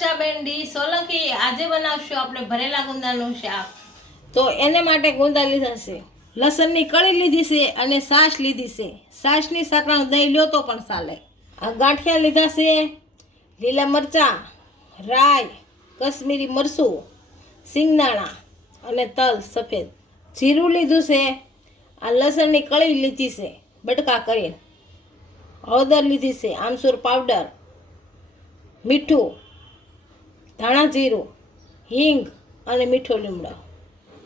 વર્ષાબેન D Solanki આજે બનાવશું આપણે ભરેલા ગુંદાનું શાક। તો એને માટે ગુંદા લીધા છે, લસણની કળી લીધી છે અને છાશ લીધી છે। છાશની સાકરાનું દહીં લ્યો તો પણ ચાલે। આ ગાંઠિયા લીધા છે, લીલા મરચાં, રાઈ, કશ્મીરી મરચું, સિંગદાણા અને તલ સફેદ, જીરું લીધું છે। આ લસણની કળી લીધી છે બટકા કરીને, હળદર લીધી છે, આમચૂર પાવડર, મીઠું, ધાણા જીરું, હિંગ અને મીઠો લીમડો।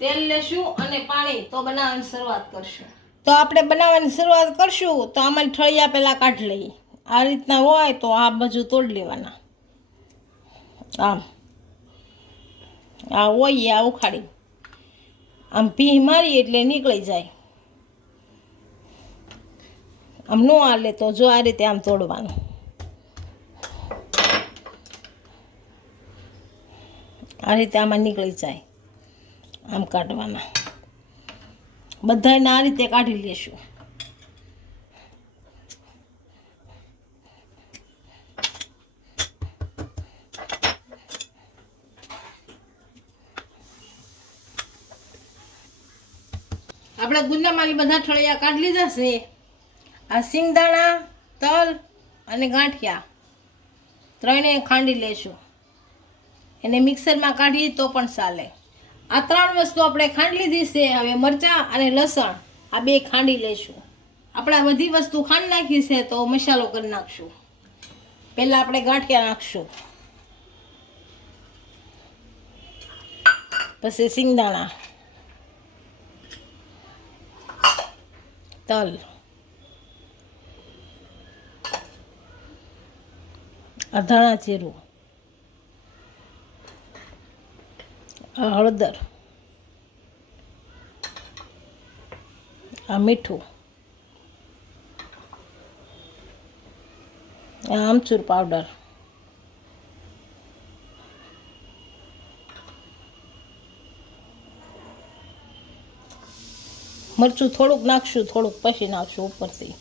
તેલ લેશું અને પાણી તો બનાવવાની શરૂઆત કરશું। તો આપણે બનાવવાની શરૂઆત કરશું તો આમાં ઠળિયા પહેલાં કાઢી લઈએ। આ રીતના હોય તો આ બાજુ તોડી લેવાના, આમ આ હોય આ ઉખાડી આમ ભી મારી એટલે નીકળી જાય। આમ ન હાલે તો જો આ રીતે આમ તોડવાનું, આ રીતે આમાં નીકળી જાય, આમ કાઢવાના। બધાને આ રીતે કાઢી લેશું। આપણે ગુંદામાંથી બધા ઠળિયા કાઢી લીધા છે। આ સિંગદાણા, તલ અને ગાંઠિયા ત્રણેય ખાંડી લેશું। એને મિક્સરમાં કાઢીએ તો પણ ચાલે। આ ત્રણ વસ્તુ આપણે ખાંડી લીધી છે। હવે મરચાં અને લસણ આ બે ખાંડી લેશું। આપણે આ બધી વસ્તુ ખાંડી નાખી છે તો મસાલો કરી નાખશું। પહેલાં આપણે ગાંઠિયા નાખશું, પછી સિંગદાણા, તલ, ધાણા જીરું, હળદર, આ મીઠું, આમચૂર પાવડર, મરચું થોડુંક નાખશું, થોડુંક પછી નાખશું ઉપરથી।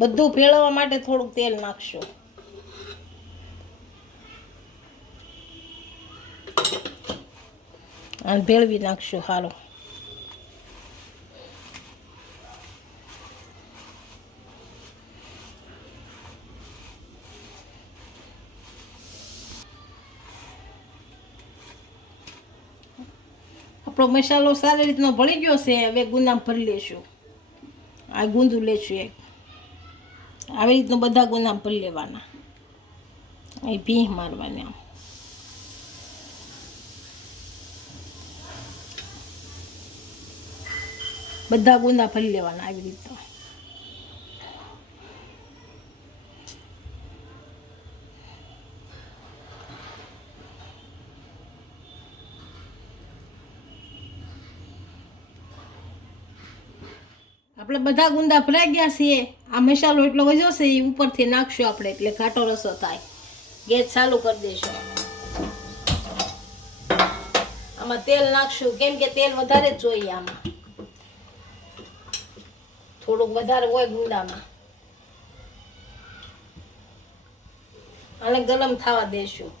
બધું ભેળવવા માટે થોડુંક તેલ નાખશું। અને ભેળવી નાખશું સારું। આપણો મસાલો સારી રીતનો ભળી ગયો છે। હવે ગુંદામાં ભરી લેશું। આ ગુંદું લેશું એક, આવી રીતનું બધા ગુંદામાં ભરી લેવાના, અહીં ભીંહ મારવાની આમ। બધા ગુંદા ભરી લેવાના આવી રીતના। આપણે બધા ગુંદા ભરાઈ ગયા છે। આ મસાલો એટલો વધ્યો છે એ ઉપરથી નાખશું આપણે, એટલે ઘાટો રસો થાય। ગેસ ચાલુ કરી દઈશું। આમાં તેલ નાખશું, કેમ કે તેલ વધારે જ જોઈએ આમાં, થોડુંક વધારે હોય ગુંદામાં। આને ગરમ થવા દઈશું।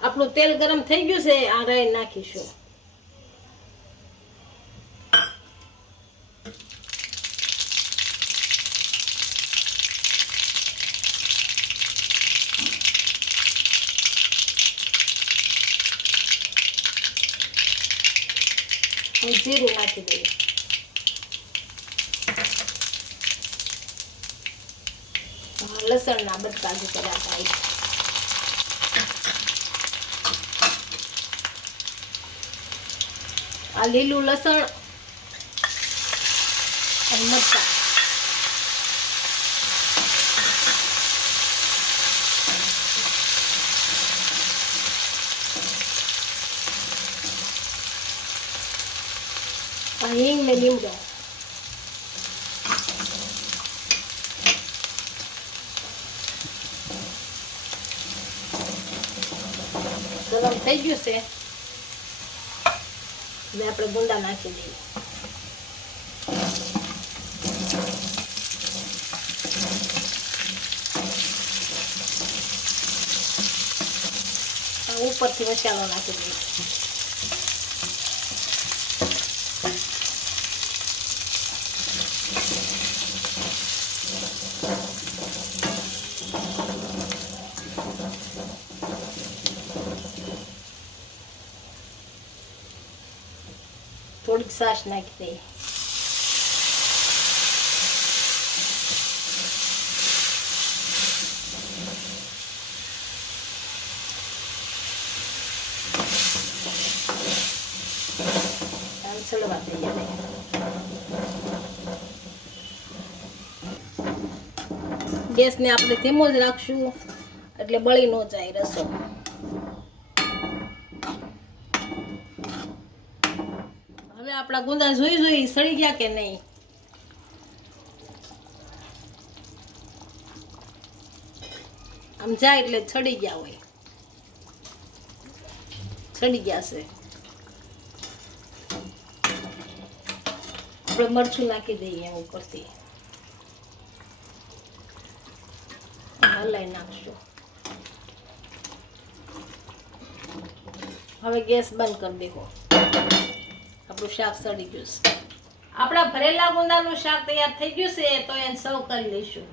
આપણું તેલ ગરમ થઈ ગયું છે। આ રાઈ નાખીશું। જીરું નાખી દઈએ, લસણના બટકા જે કર્યા હતા। આ લીલું લસણ અને મરચાં, હિંગ ને લીમડો, ગરમ થઈ ગયું છે। હવે આપણે ગુંદા નાખી દઈએ. ઉપરથી મસાલો નાખી દઈએ. થોડીક છાશ નાખી દઈએ. ચડવા દઈએ. ગેસને આપણે ધીમો જ રાખશું એટલે બળી ન જાય રસો. હવે આપણા ગુંદા જોઈ સડી ગયા કે નહીં. આમ જાય એટલે છડી ગયા હોય. છડી ગયા છે. આપણે મરચું નાખી દઈએ એમ ઉપરથી. હલાઈ નાખશું. હવે ગેસ બંધ કરી દેવો. આપણું શાક સડી ગયું છે. આપણા ભરેલા ગુંદાનું શાક તૈયાર થઈ ગયું છે, તો એને સર્વ કરી લઈશું.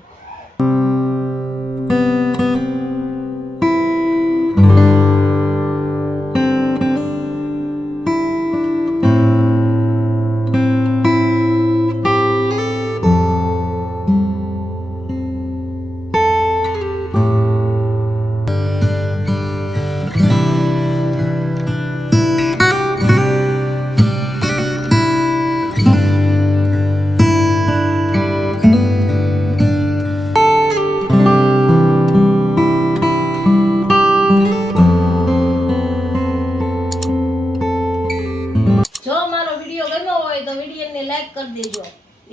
તો વિડીયોને લાઈક કરી દેજો.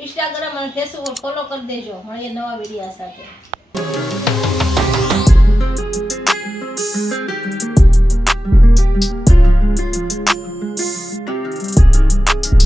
ઇન્સ્ટાગ્રામ અને ફેસબુક ફોલો કરી દેજો. મળીએ નવા વિડીયો સાથે.